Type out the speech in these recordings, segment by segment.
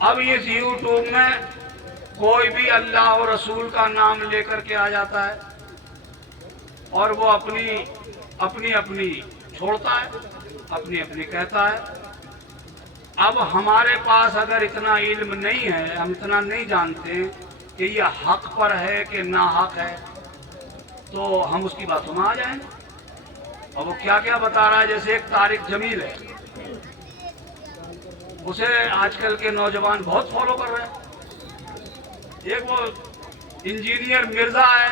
اب اس یوٹیوب میں کوئی بھی اللہ اور رسول کا نام لے کر کے آ جاتا ہے اور وہ اپنی چھوڑتا ہے، اپنی کہتا ہے۔ اب ہمارے پاس اگر اتنا علم نہیں ہے، ہم اتنا نہیں جانتے کہ یہ حق پر ہے کہ ناحق ہے، تو ہم اس کی باتوں میں آ جائیں گے۔ اور وہ کیا کیا بتا رہا ہے، جیسے ایک طارق جمیل ہے، اسے آج کل کے نوجوان بہت فالو کر رہے ہیں۔ ایک وہ انجینئر مرزا ہے،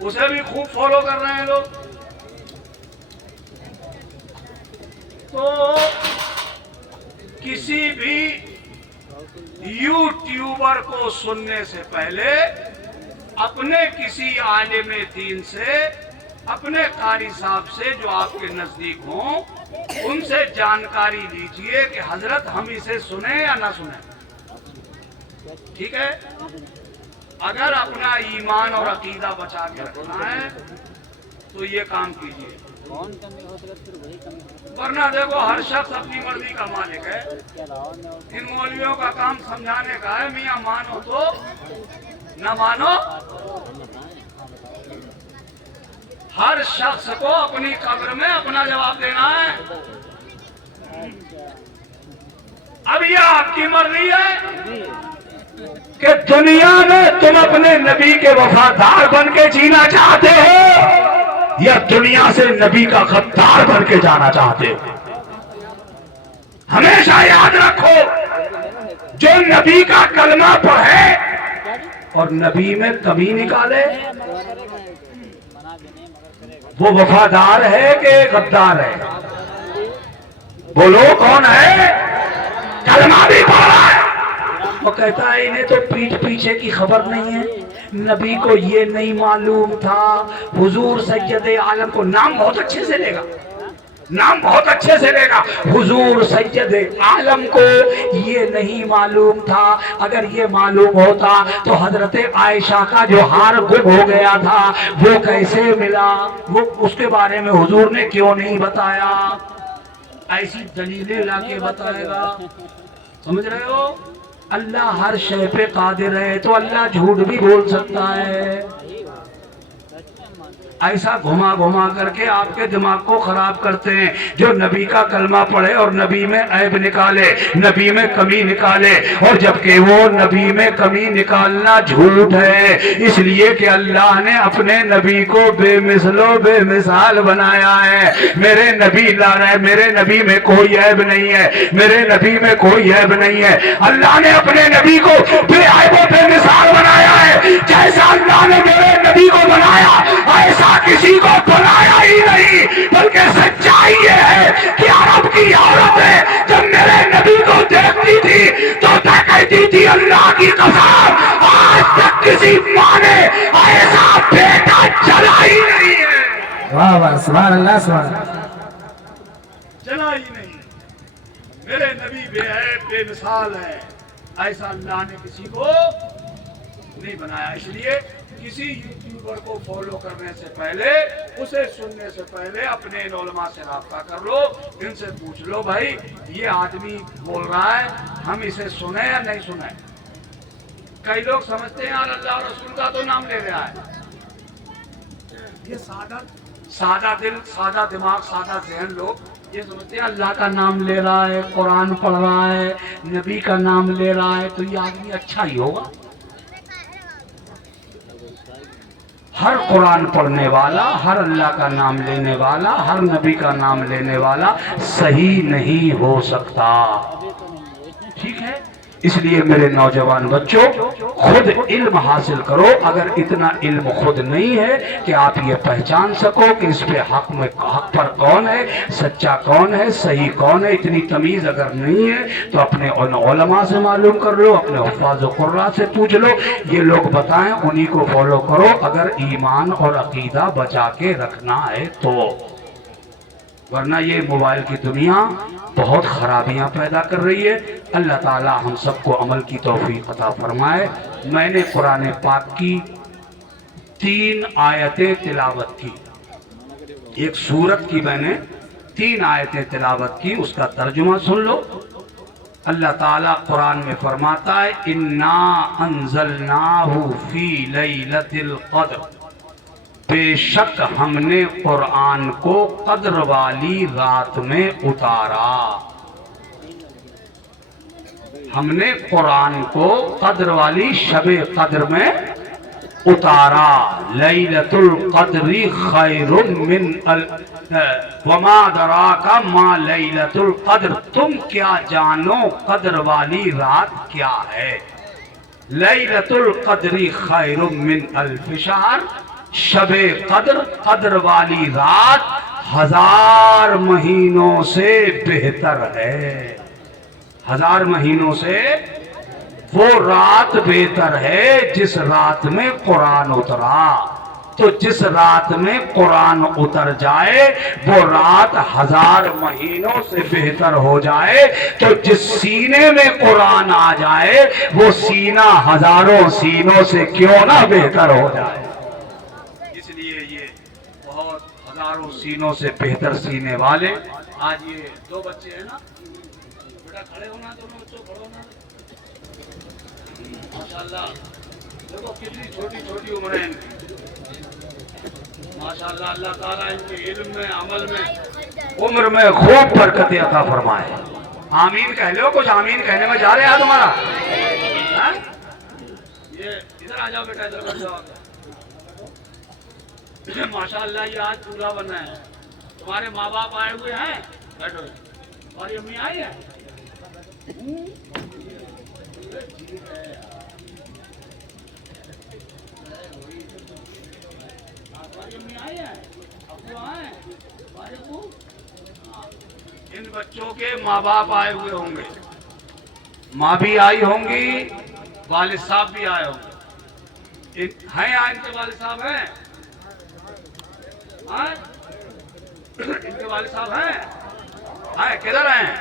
اسے بھی خوب فالو کر رہے ہیں لوگ۔ تو کسی بھی یوٹیوبر کو سننے سے پہلے اپنے کسی عالم دین سے، اپنے قاری صاحب سے جو آپ کے نزدیک ہوں، ان سے جانکاری لیجئے کہ حضرت ہم اسے سنیں یا نہ سنیں، ٹھیک ہے؟ اگر اپنا ایمان اور عقیدہ بچا کے رکھنا ہے تو یہ کام کیجئے، ورنہ دیکھو ہر شخص اپنی مرضی کا مالک ہے۔ ان مولویوں کا کام سمجھانے کا ہے، میاں مانو تو نہ مانو، ہر شخص کو اپنی قبر میں اپنا جواب دینا ہے۔ اب یہ آپ کی مرضی ہے کہ دنیا میں تم اپنے نبی کے وفادار بن کے جینا چاہتے ہو یا دنیا سے نبی کا غدار بن کے جانا چاہتے ہو۔ ہمیشہ یاد رکھو، جو نبی کا کلمہ پڑھے اور نبی میں کمی نکالے، وہ وفادار ہے کہ غدار ہے؟ بولو کون ہے؟ کلمہ بھی پڑھ رہا ہے، وہ کہتا ہے انہیں تو پیٹھ پیچھے کی خبر نہیں ہے، نبی کو یہ نہیں معلوم تھا، حضور سید عالم کو نام بہت اچھے سے لے گا، نام بہت اچھے سے لے گا، حضور سید عالم کو یہ نہیں معلوم تھا، اگر یہ معلوم ہوتا تو حضرت عائشہ کا جو ہار گم ہو گیا تھا وہ کیسے ملا، وہ اس کے بارے میں حضور نے کیوں نہیں بتایا؟ ایسی دلیلیں لا کے بتائے گا، سمجھ رہے ہو؟ اللہ ہر شے پہ قادر ہے، تو اللہ جھوٹ بھی بول سکتا ہے۔ ایسا گھما گھما کر کے آپ کے دماغ کو خراب کرتے ہیں۔ جو نبی کا کلمہ پڑھے اور نبی میں عیب نکالے، نبی میں کمی نکالے، اور جبکہ وہ نبی میں کمی نکالنا جھوٹ ہے، اس لیے کہ اللہ نے اپنے نبی کو بے مثل و بے مثال بنایا ہے۔ میرے نبی لا رہے، میرے نبی میں کوئی عیب نہیں ہے، میرے نبی میں کوئی عیب نہیں ہے۔ اللہ نے اپنے نبی کو بے عیب و بے مثال بنایا ہے، جیسا اللہ نے میرے نبی کو بنایا ایسا کسی کو بنایا ہی نہیں۔ بلکہ سچائی یہ ہے کہ عرب کی عورتیں جب میرے نبی کو دیکھتی تھی تو کہتی تھی اللہ کی قسم آج تک کسی ماں نے ایسا بیٹا چلا ہی نہیں ہے۔ واہ واہ، سبحان اللہ، سبحان اللہ۔ چلا ہی نہیں، میرے نبی بے عیب بے مثال ہے، ایسا اللہ نے کسی کو نہیں بنایا۔ اس لیے کسی یوٹیوبر کو فالو کرنے سے پہلے، اسے سننے سے پہلے اپنے ان علماء سے رابطہ کر لو، ان سے پوچھ لو بھائی یہ آدمی بول رہا ہے ہم اسے سنیں یا نہیں سنیں۔ کئی لوگ سمجھتے ہیں یار اللہ اور رسول کا تو نام لے رہا ہے، یہ سادہ دل، سادہ دماغ، سادہ ذہن لوگ یہ سمجھتے ہیں اللہ کا نام لے رہا ہے، قرآن پڑھ رہا ہے، نبی کا نام لے رہا ہے تو یہ آدمی اچھا ہی ہوگا۔ ہر قرآن پڑھنے والا، ہر اللہ کا نام لینے والا، ہر نبی کا نام لینے والا صحیح نہیں ہو سکتا، ٹھیک ہے؟ اس لیے میرے نوجوان بچوں خود علم حاصل کرو، اگر اتنا علم خود نہیں ہے کہ آپ یہ پہچان سکو کہ اس پہ حق پر کون ہے، سچا کون ہے، صحیح کون ہے، اتنی تمیز اگر نہیں ہے تو اپنے ان علماء سے معلوم کر لو، اپنے حفاظ و قراء سے پوچھ لو، یہ لوگ بتائیں انہی کو فالو کرو اگر ایمان اور عقیدہ بچا کے رکھنا ہے تو، ورنہ یہ موبائل کی دنیا بہت خرابیاں پیدا کر رہی ہے۔ اللہ تعالی ہم سب کو عمل کی توفیق عطا فرمائے۔ میں نے قرآن پاک کی 3 آیتیں تلاوت کی، ایک سورت کی میں نے 3 آیتیں تلاوت کی، اس کا ترجمہ سن لو۔ اللہ تعالیٰ قرآن میں فرماتا ہے انا انزلناہ فی لیلۃ القدر، بے شک ہم نے قرآن کو قدر والی رات میں اتارا. ہم نے قرآن کو قدر والی شب قدر میں اتارا. لیلۃ القدر خیر من وما ادراک ما لیلۃ القدر، تم کیا جانو قدر والی رات کیا ہے. لیلۃ القدر خیر من الف شہر، شب قدر، قدر والی رات 1000 مہینوں سے بہتر ہے. 1000 مہینوں سے وہ رات بہتر ہے جس رات میں قرآن اترا. تو جس رات میں قرآن اتر جائے وہ رات 1000 مہینوں سے بہتر ہو جائے. تو جس سینے میں قرآن آ جائے وہ سینہ ہزاروں سینوں سے کیوں نہ بہتر ہو جائے. اس لیے یہ بہت ہزاروں سینوں سے بہتر سینے والے آج یہ 2 بچے ہیں نا، بیٹا کھڑے ہونا، دونوں بچوں کھڑے ہونا. ماشاءاللہ دیکھو کتنی چھوٹی چھوٹی عمریں ہیں. ماشاءاللہ اللہ تعالیٰ ان کے علم میں، عمل میں، عمر میں خوب برکت عطا فرمائے. آمین کہہ لو. کچھ آمین کہنے میں جا رہے ہیں تمہارا. یہ ادھر آ جاؤ بیٹا، ادھر بیٹھ جاؤ. ماشاءاللہ یہ آج چولہا بنا ہے. تمہارے ماں باپ آئے ہوئے ہیں، بیٹھو. تمہاری امی آئی ہے. ان بچوں کے ماں باپ آئے ہوئے ہوں گے، ماں بھی آئی ہوں گی، والد صاحب بھی آئے ہوں گے. ہیں ان کے والد صاحب ہیں؟ ان کے والد صاحب ہیں؟ کدھر ہیں؟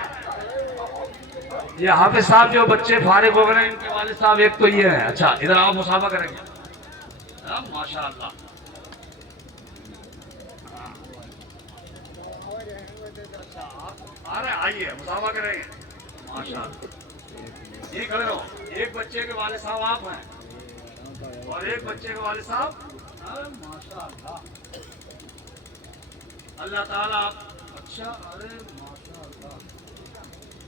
یہ حافظ صاحب جو بچے فارغ ہو گئے ان کے والد صاحب ایک تو یہ ہے. اچھا ادھر آؤ، مصافحہ کریں گے. ماشاءاللہ. آئیے مصافحہ کریں گے. ماشاءاللہ. یہ کھڑے رہو. ایک بچے کے والد صاحب آپ ہیں اور ایک بچے کے والد صاحب. ماشاءاللہ. اللہ تعالیٰ اچھا. ارے ماشاءاللہ.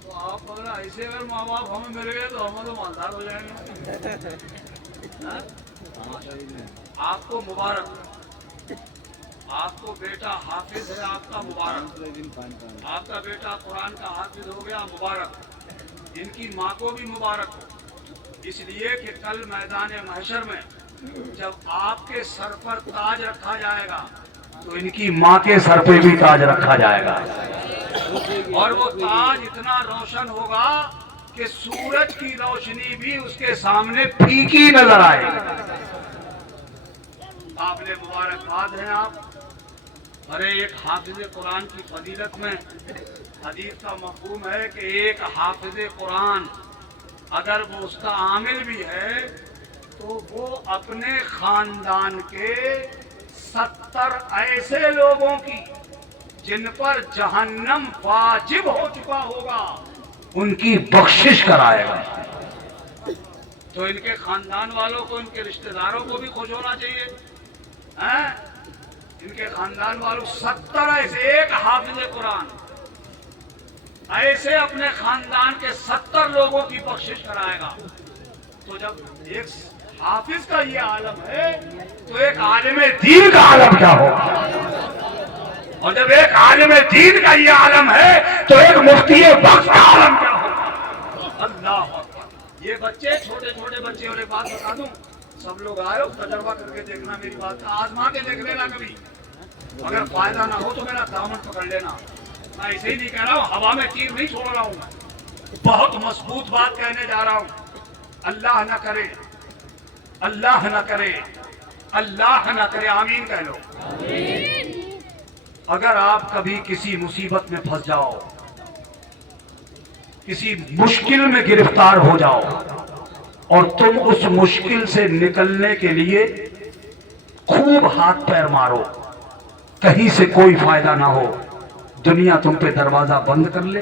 تو آپ اگر ایسے اگر ماں باپ ہمیں مل گئے تو ہم تو مالدار ہو جائیں گے. آپ کو مبارک. آپ کو بیٹا حافظ ہے، آپ کا مبارک. آپ کا بیٹا قرآن کا حافظ ہو گیا، مبارک. ان کی ماں کو بھی مبارک ہو. اس لیے کہ کل میدان محشر میں جب آپ کے سر پر تاج رکھا جائے گا تو ان کی ماں کے سر پہ بھی تاج رکھا جائے گا. اور وہ تاج اتنا روشن ہوگا کہ سورج کی روشنی بھی اس کے سامنے پھیکی نظر آئے گی. قابل مبارکباد ہیں آپ. ارے ایک حافظ قرآن کی فضیلت میں حدیث کا مفہوم ہے کہ ایک حافظ قرآن اگر وہ اس کا عامل بھی ہے تو وہ اپنے خاندان کے 70 ایسے لوگوں کی جن پر جہنم واجب ہو چکا ہوگا ان کی بخشش کرائے گا. تو ان کے خاندان والوں کو، ان کے رشتہ داروں کو بھی خوش ہونا چاہیے. ان کے خاندان والوں 70 ایسے، ایک حافظ قرآن ایسے اپنے خاندان کے 70 لوگوں کی بخشش کرائے گا. تو جب ایک حافظ کا یہ عالم ہے تو ایک عالم دین کا عالم کیا ہوگا. اور جب ایک عالم دین کا یہ عالم ہے تو ایک مفتی وقت کا عالم کیا ہوگا. اللہ اکبر. یہ بچے چھوٹے چھوٹے بچے، اور ایک بات بتا دوں، سب لوگ آئے ہو تجربہ کر کے دیکھنا، میری بات کا آزما کے دیکھ لینا. کبھی اگر فائدہ نہ ہو تو میرا دامن پکڑ لینا. میں اسے ہی نہیں کہہ رہا ہوں، ہوا میں تیر نہیں چھوڑ رہا ہوں. میں بہت مضبوط بات کہنے جا رہا ہوں. اللہ نہ کرے، اللہ نہ کرے، اللہ نہ کرے. آمین کہہ لو. اگر آپ کبھی کسی مصیبت میں پھنس جاؤ، کسی مشکل میں گرفتار ہو جاؤ اور تم اس مشکل سے نکلنے کے لیے خوب ہاتھ پیر مارو، کہیں سے کوئی فائدہ نہ ہو، دنیا تم پہ دروازہ بند کر لے،